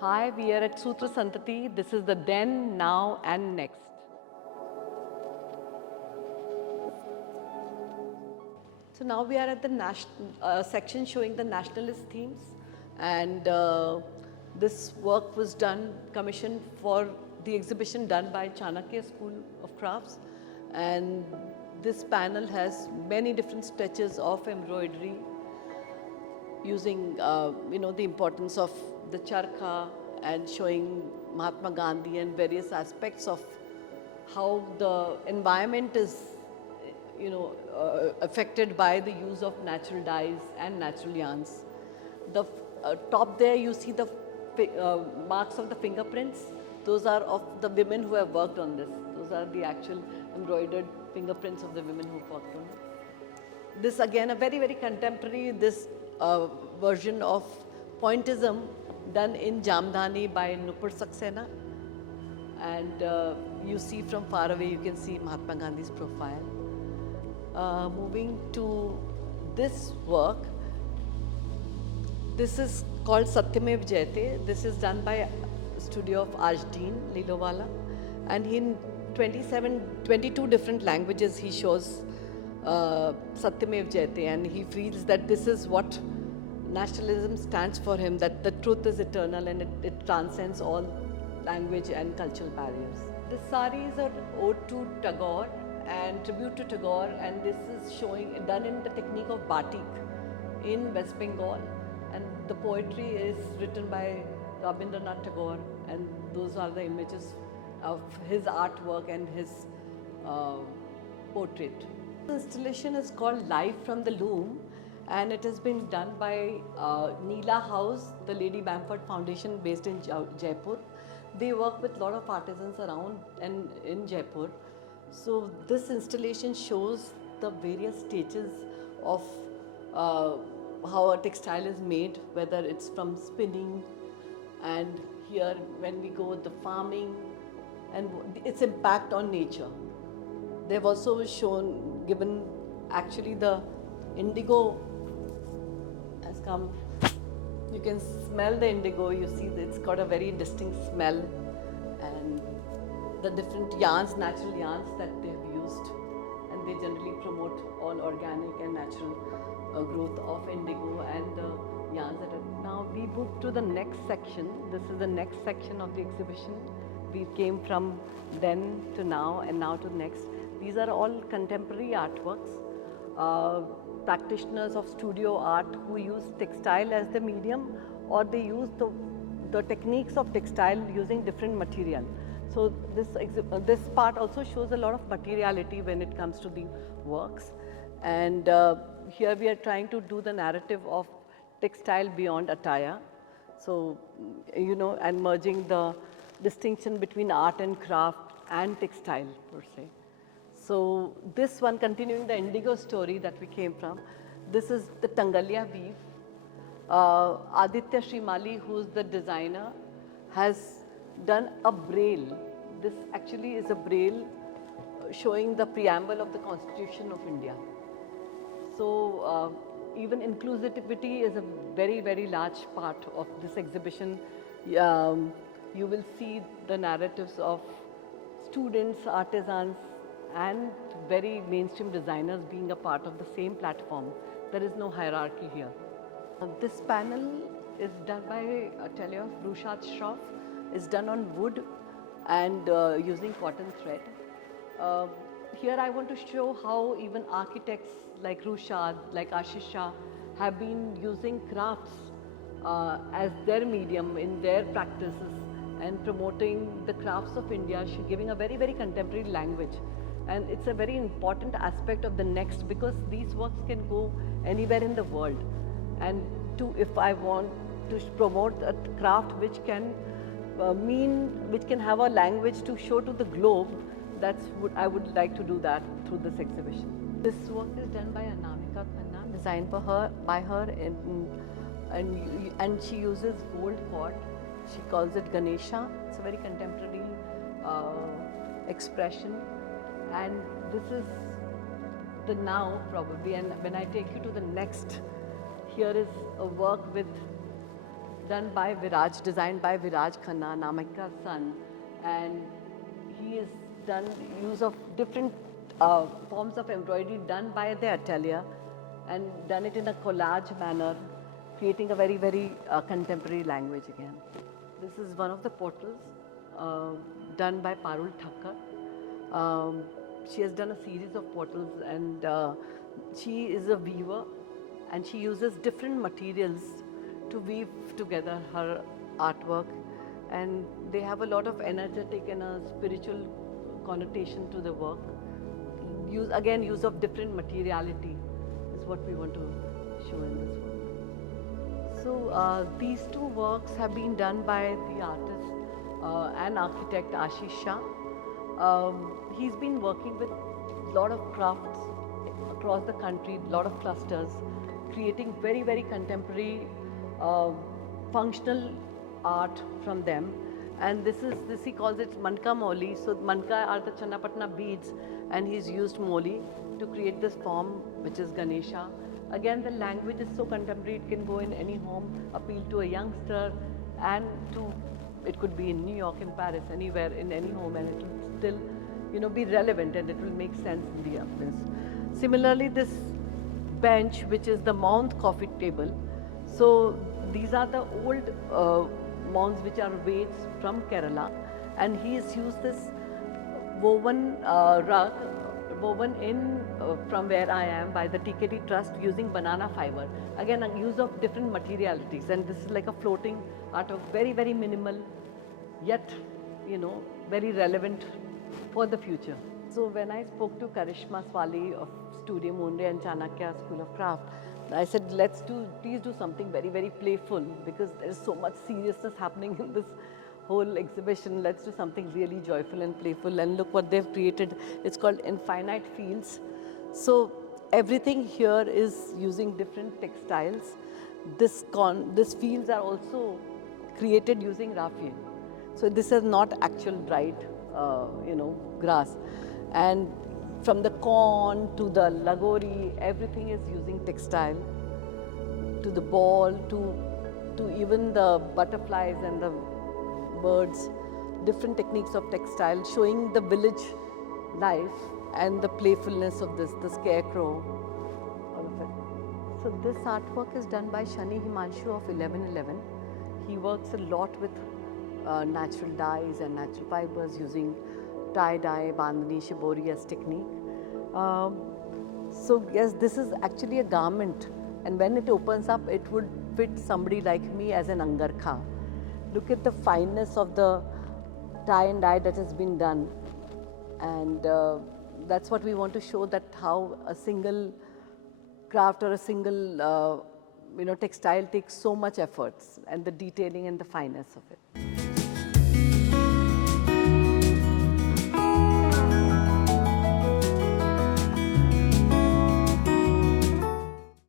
Hi, we are at Sutr Santati. This is the then, now and next. So now we are at the section showing the nationalist themes, and this work was commissioned for the exhibition done by Chanakya School of Crafts, and this panel has many different stretches of embroidery using the importance of the charkha and showing Mahatma Gandhi and various aspects of how the environment is affected by the use of natural dyes and natural yarns. The top there you see the marks of the fingerprints. Those are of the women who have worked on this. Those are the actual embroidered fingerprints of the women who worked on it. This again a very contemporary version of pointism done in Jamdani by Nupur Saxena, and you see from far away you can see Mahatma Gandhi's profile. Moving to this work, this is called Satyamev Jayate. This is done by a studio of Ajdeen Lilowala, and in 22 different languages he shows Satyamev Jayate, and he feels that this is what nationalism stands for him, that the truth is eternal and it transcends all language and cultural barriers. This sari is an ode to Tagore and tribute to Tagore, and this is done in the technique of batik in West Bengal, and the poetry is written by Rabindranath Tagore, and those are the images of his artwork and his portrait. The installation is called Live from the Loom, and it has been done by Neela House, the Lady Bamford Foundation based in Jaipur. They work with a lot of artisans around and in Jaipur. So this installation shows the various stages of how a textile is made, whether it's from spinning, and here when we go the farming and its impact on nature. They've also given actually the indigo has come. You can smell the indigo, you see that it's got a very distinct smell, and the different yarns, natural yarns that they have used, and they generally promote all organic and natural growth of indigo and the yarns that are. Now we move to the next section. This is the next section of the exhibition. We came from then to now and now to next. These are all contemporary artworks, practitioners of studio art who use textile as the medium, or they use the techniques of textile using different material. So this part also shows a lot of materiality when it comes to the works, and here we are trying to do the narrative of textile beyond attire. So and merging the distinction between art and craft and textile per se. So this one, continuing the indigo story that we came from, this is the Tangalia weave. Aditya Shrimali, who's the designer, has done a braille. This actually is a braille showing the preamble of the Constitution of India. So even inclusivity is a very large part of this exhibition. You will see the narratives of students, artisans, and very mainstream designers being a part of the same platform. There is no hierarchy here. This panel is done by Atelier Rushat Shroff. It's done on wood and using cotton thread. Here I want to show how even architects like Rushad, like Ashish Shah, have been using crafts as their medium in their practices and promoting the crafts of India, giving a very contemporary language. And it's a very important aspect of the next, because these works can go anywhere in the world. And if I want to promote a craft which can which can have a language to show to the globe, that's what I would like to do that through this exhibition. This work is done by Anamika Khanna, designed by her, and she uses gold cord. She calls it Ganesha. It's a very contemporary expression, and this is the now probably. And when I take you to the next, here is a work with done by Viraj, designed by Viraj Khanna, Namika's son, and he has done use of different forms of embroidery done by the atelier and done it in a collage manner, creating a very, very contemporary language again. This is one of the portals done by Parul Thakkar. She has done a series of portals, and she is a weaver, and she uses different materials to weave together her artwork, and they have a lot of energetic and a spiritual connotation to the work. Use of different materiality is what we want to show in this work. So these two works have been done by the artist and architect Ashish Shah. He's been working with a lot of crafts across the country, a lot of clusters, creating very, very contemporary functional art from them. And this he calls it Manka Moi. So Manka are the Channapatna beads, and he's used Moli to create this form, which is Ganesha. Again, the language is so contemporary, it can go in any home, appeal to a youngster, and it could be in New York, in Paris, anywhere, in any home, and it will still, be relevant, and it will make sense in the office. Similarly, this bench, which is the Mount coffee table. So these are the old mounds which are weights from Kerala, and he has used this woven rug, woven in from where I am by the TKD Trust using banana fiber. Again, a use of different materialities, and this is like a floating artwork, very, very minimal, yet very relevant for the future. So when I spoke to Karishma Swali of Studio Monde and Chanakya School of Craft, I said, please do something very, very playful, because there is so much seriousness happening in this whole exhibition. Let's do something really joyful and playful, and look what they've created. It's called Infinite Fields. So everything here is using different textiles. These fields are also created using raffia. So this is not actual dried, grass. And from the corn to the lagori, everything is using textile, to the ball, to even the butterflies and the birds, different techniques of textile, showing the village life and the playfulness of the scarecrow, all of it. So this artwork is done by Shani Himanshu of 1111. He works a lot with natural dyes and natural fibers using tie-dye, bandhani, shibori as technique. So yes, this is actually a garment, and when it opens up, it would fit somebody like me as an angarkha. Look at the fineness of the tie and dye that has been done, and that's what we want to show, that how a single craft or a single textile takes so much efforts, and the detailing and the fineness of it.